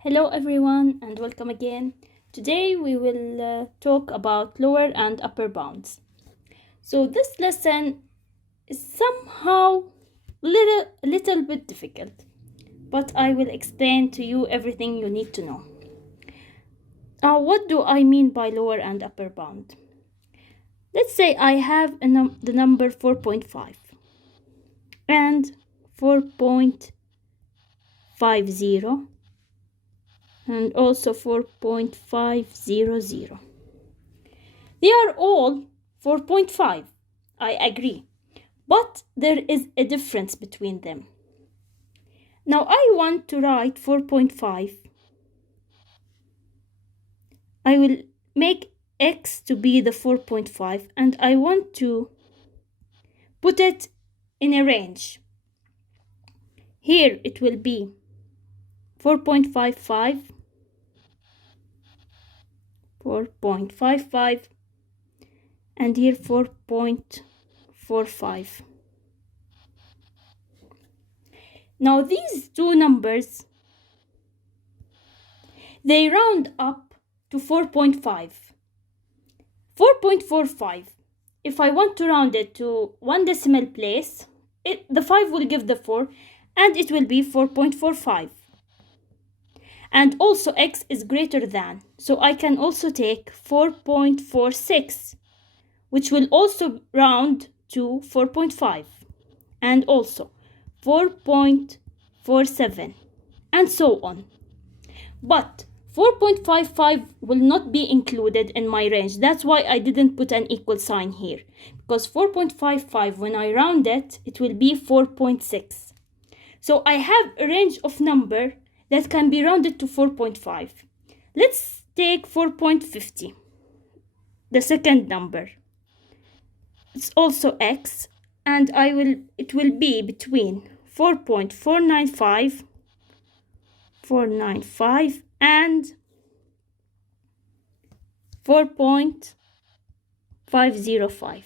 Hello everyone and welcome again. Today we will talk about lower and upper bounds. So this lesson is somehow little bit difficult, but I will explain to you everything you need to know. Now, what do I mean by lower and upper bound? Let's say I have the number 4.5 and 4.50 and also 4.500. They are all 4.5, I agree, but there is a difference between them. Now I want to write 4.5. I will make x to be the 4.5 and I want to put it in a range. Here it will be 4.55, 4.55, and here 4.45. Now these two numbers, they round up to 4.5. 4.45. If I want to round it to one decimal place, the 5 will give the 4 and it will be 4.45. And also x is greater than, so I can also take 4.46, which will also round to 4.5, and also 4.47, and so on. But 4.55 will not be included in my range. That's why I didn't put an equal sign here, because 4.55, when I round it, it will be 4.6. So I have a range of number that can be rounded to 4.5. Let's take 4.50, the second number. It's also x, and it will be between 4.495 and 4.505.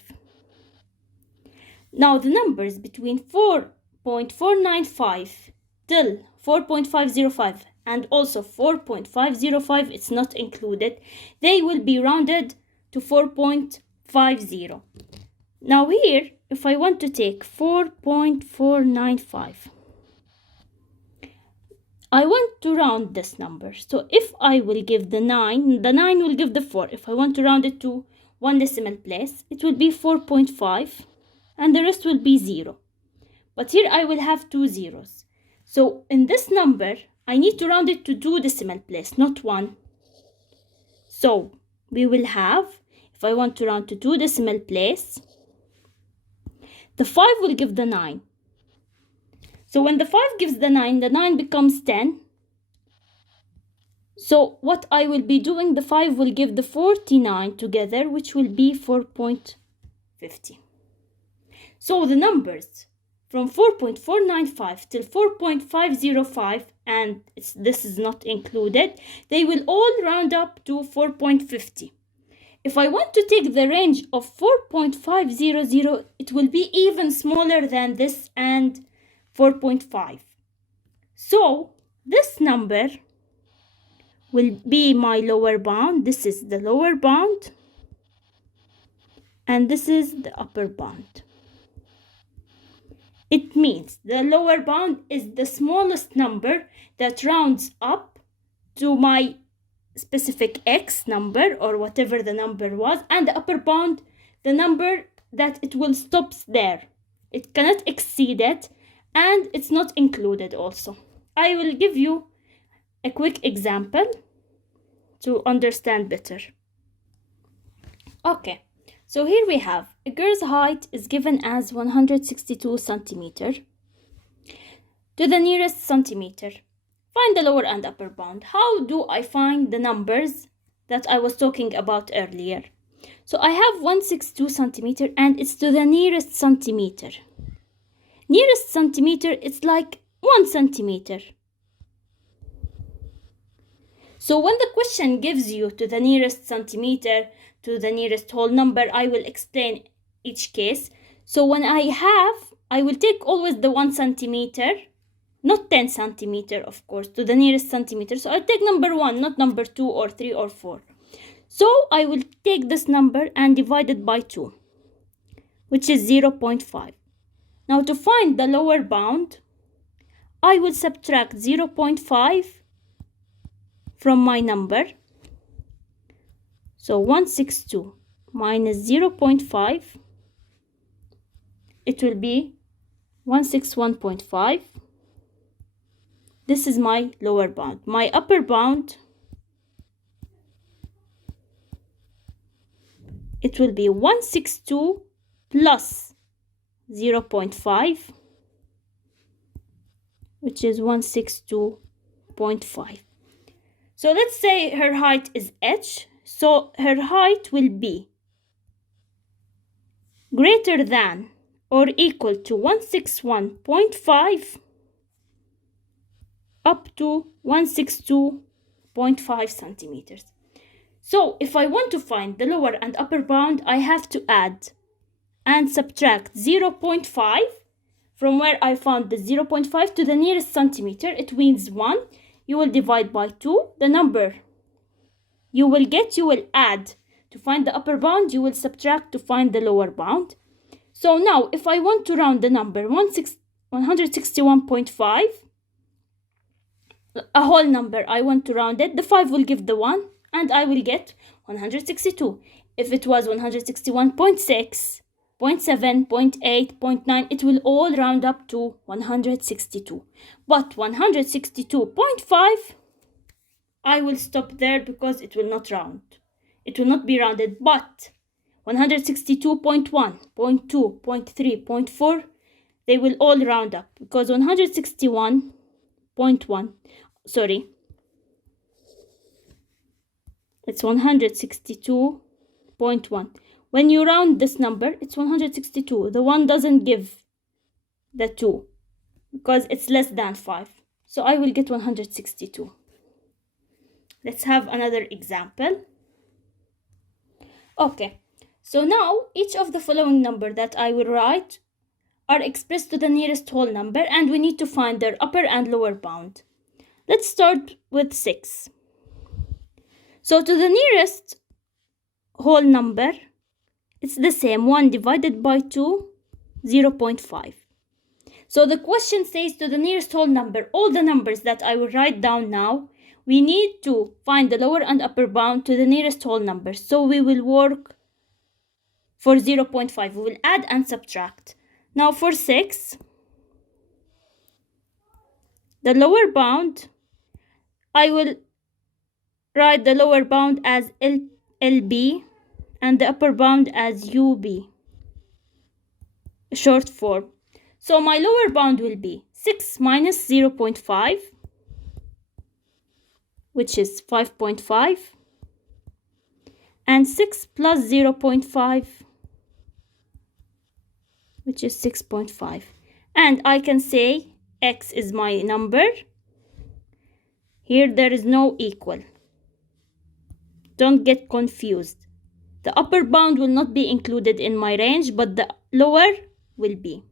Now the numbers between 4.495 till 4.505 and also 4.505, it's not included, they will be rounded to 4.50. Now here, if I want to take 4.495, I want to round this number. So if I will give the 9 will give the 4. If I want to round it to one decimal place, it will be 4.5 and the rest will be 0. But here I will have two zeros. So in this number, I need to round it to two decimal place, not one. So we will have, if I want to round to two decimal place, the 5 will give the 9. So when the 5 gives the 9 becomes 10. So what I will be doing, the 5 will give the 49 together, which will be 4.50. So the numbers from 4.495 till 4.505, and this is not included, they will all round up to 4.50. If I want to take the range of 4.500, it will be even smaller than this and 4.5. So this number will be my lower bound. This is the lower bound and this is the upper bound. It means the lower bound is the smallest number that rounds up to my specific x number or whatever the number was, and the upper bound, the number that it will stop there. It cannot exceed it, and it's not included also. I will give you a quick example to understand better. Okay, so here we have a girl's height is given as 162 centimeter to the nearest centimeter. Find the lower and upper bound. How do I find the numbers that I was talking about earlier? So I have 162 centimeter and it's to the nearest centimeter. Nearest centimeter, it's like 1 centimeter. So when the question gives you to the nearest centimeter, to the nearest whole number, I will explain each case. So when I will take always the 1 centimeter not 10 centimeter, of course, to the nearest centimeter. So I'll take number 1, not number 2 or 3 or 4. So I will take this number and divide it by 2, which is 0.5. Now to find the lower bound, I will subtract 0.5 from my number. So 162 minus 0.5, it will be 161.5. This is my lower bound. My upper bound, it will be 162 plus 0.5, which is 162.5. So let's say her height is h. So her height will be greater than or equal to 161.5 up to 162.5 centimeters. So if I want to find the lower and upper bound, I have to add and subtract 0.5 from where I found the 0.5 to the nearest centimeter. It means 1. You will divide by 2. The number you will get, you will add to find the upper bound, you will subtract to find the lower bound. So now if I want to round the number 161.5, a whole number, I want to round it, the 5 will give the 1 and I will get 162. If it was 161.6, 0.7, 0.8, 0.9, it will all round up to 162. But 162.5, I will stop there because it will not round. It will not be rounded. But 162.1, 0.2, 0.3, 0.4, they will all round up because 161.1, sorry, it's 162.1. When you round this number, it's 162. The 1 doesn't give the 2 because it's less than 5. So I will get 162. Let's have another example. Okay, so now each of the following number that I will write are expressed to the nearest whole number and we need to find their upper and lower bound. Let's start with 6. So to the nearest whole number, it's the same. 1 divided by 2, 0.5. So the question says to the nearest whole number, all the numbers that I will write down now, we need to find the lower and upper bound to the nearest whole number. So we will work for 0.5. We will add and subtract. Now for 6, the lower bound, I will write the lower bound as LB and the upper bound as UB, short form. So my lower bound will be 6 minus 0.5, which is 5.5, and 6 plus 0.5, which is 6.5. And I can say x is my number. Here there is no equal. Don't get confused. The upper bound will not be included in my range, but the lower will be.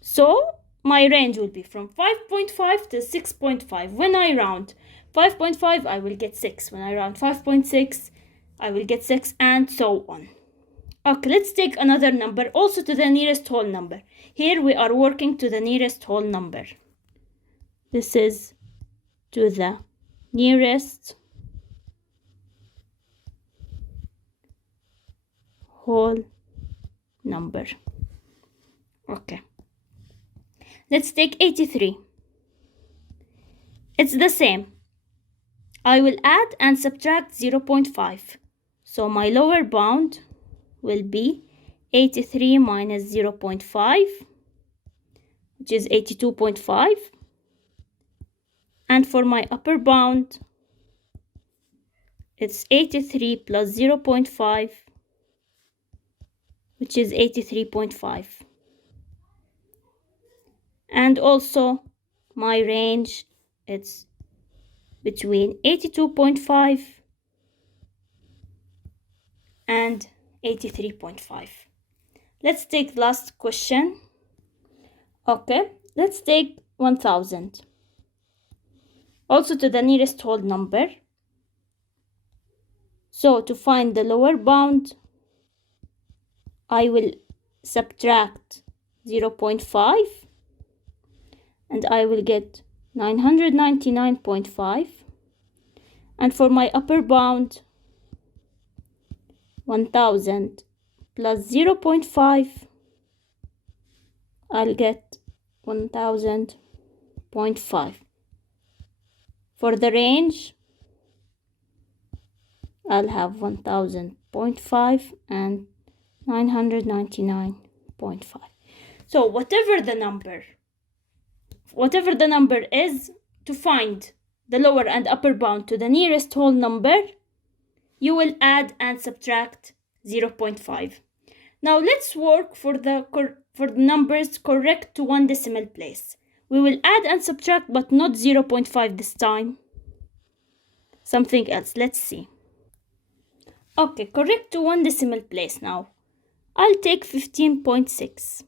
So my range will be from 5.5 to 6.5. When I round 5.5, I will get 6. When I round 5.6, I will get 6, and so on. Okay, let's take another number, also to the nearest whole number. Here we are working to the nearest whole number. This is to the nearest whole number. Okay. Let's take 83. It's the same. I will add and subtract 0.5. So my lower bound will be 83 minus 0.5, which is 82.5. And for my upper bound, it's 83 plus 0.5, which is 83.5. And also my range, it's between 82.5 and 83.5. Let's take the last question. Okay, let's take 1000. Also to the nearest whole number. So to find the lower bound, I will subtract 0.5 and I will get 999.5. And for my upper bound, 1000 plus 0.5, I'll get 1000.5. For the range, I'll have 1000.5 and 999.5. So whatever the number is, to find the lower and upper bound to the nearest whole number, you will add and subtract 0.5. Now let's work for the numbers correct to 1 decimal place. We will add and subtract, but not 0.5 this time. Something else. Let's see. Okay, correct to 1 decimal place now. I'll take 15.6.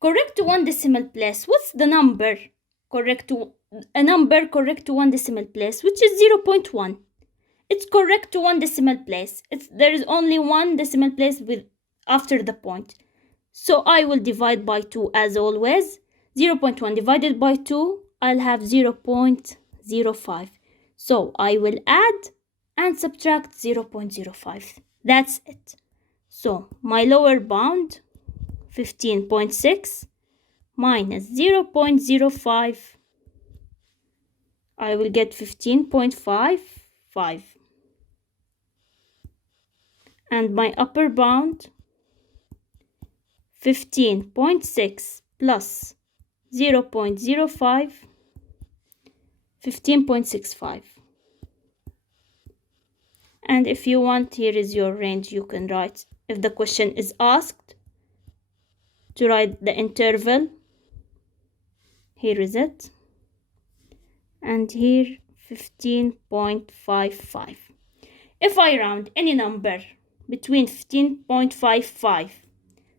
Correct to 1 decimal place. What's the number correct to 1 decimal place, which is 0.1. It's correct to 1 decimal place. There is only 1 decimal place after the point. So I will divide by 2 as always. 0.1 divided by 2, I'll have 0.05. So I will add and subtract 0.05. That's it. So my lower bound, 15.6 minus 0.05, I will get 15.55. And my upper bound, 15.6 plus 0.05, 15.65. And if you want, here is your range. You can write, if the question is asked, to write the interval. Here is it. And here 15.55. If I round any number between 15.55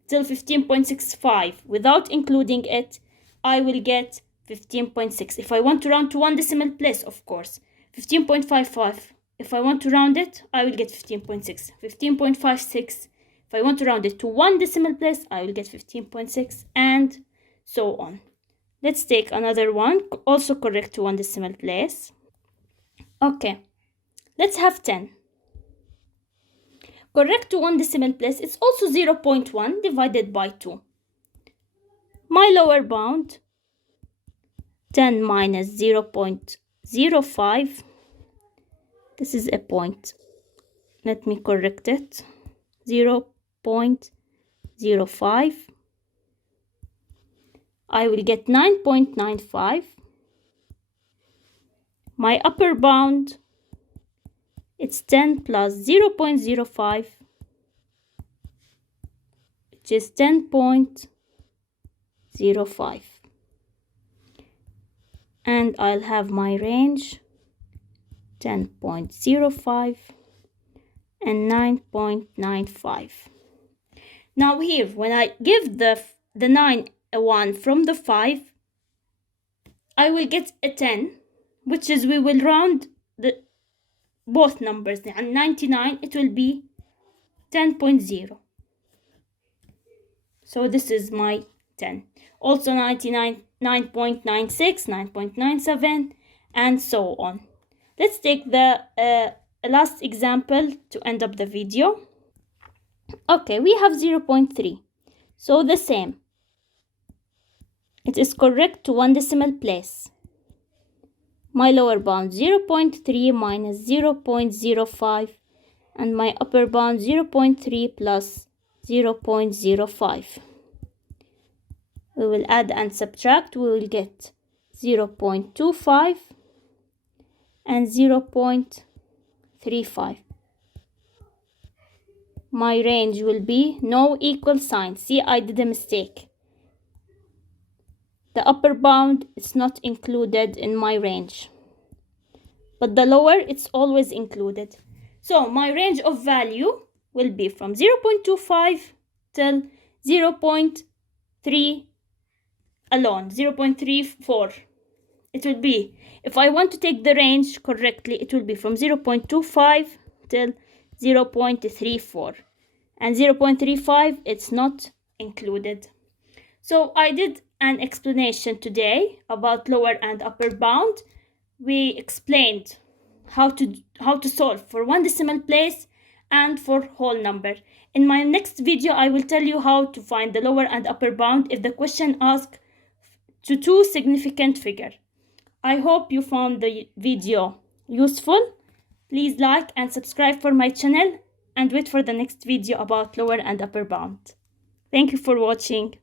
till 15.65 without including it, I will get 15.6. If I want to round to 1 decimal place, of course, 15.55. If I want to round it, I will get 15.6. 15.56. If I want to round it to 1 decimal place, I will get 15.6, and so on. Let's take another one, also correct to 1 decimal place. Okay, let's have 10. Correct to 1 decimal place, it's also 0.1 divided by 2. My lower bound, 10 minus 0.05. This is a point. Let me correct it. 0.05. I will get 9.95. My upper bound, it's 10 plus 0.05, which is 10.05. And I'll have my range 10.05 and 9.95. Now here, when I give the 9 a 1 from the 5, I will get a 10, which is, we will round both numbers, and 99, it will be 10.0. So this is my 10. Also 99, 9.96, 9.97, and so on. Let's take the last example to end up the video. Okay, we have 0.3. So the same. It is correct to 1 decimal place. My lower bound 0.3 minus 0.05, and my upper bound 0.3 plus 0.05. We will add and subtract. We will get 0.25 and 0.35. My range will be no equal sign. See, I did a mistake. The upper bound is not included in my range, but the lower, it's always included. So my range of value will be from 0.25 till 0.35. 0.35 alone, 0.34. It will be, if I want to take the range correctly, it will be from 0.25 till 0.34. And 0.35, it's not included. So I did an explanation today about lower and upper bound. We explained how to solve for one decimal place and for whole number. In my next video, I will tell you how to find the lower and upper bound if the question asks to two significant figures. I hope you found the video useful. Please like and subscribe for my channel and wait for the next video about lower and upper bound. Thank you for watching.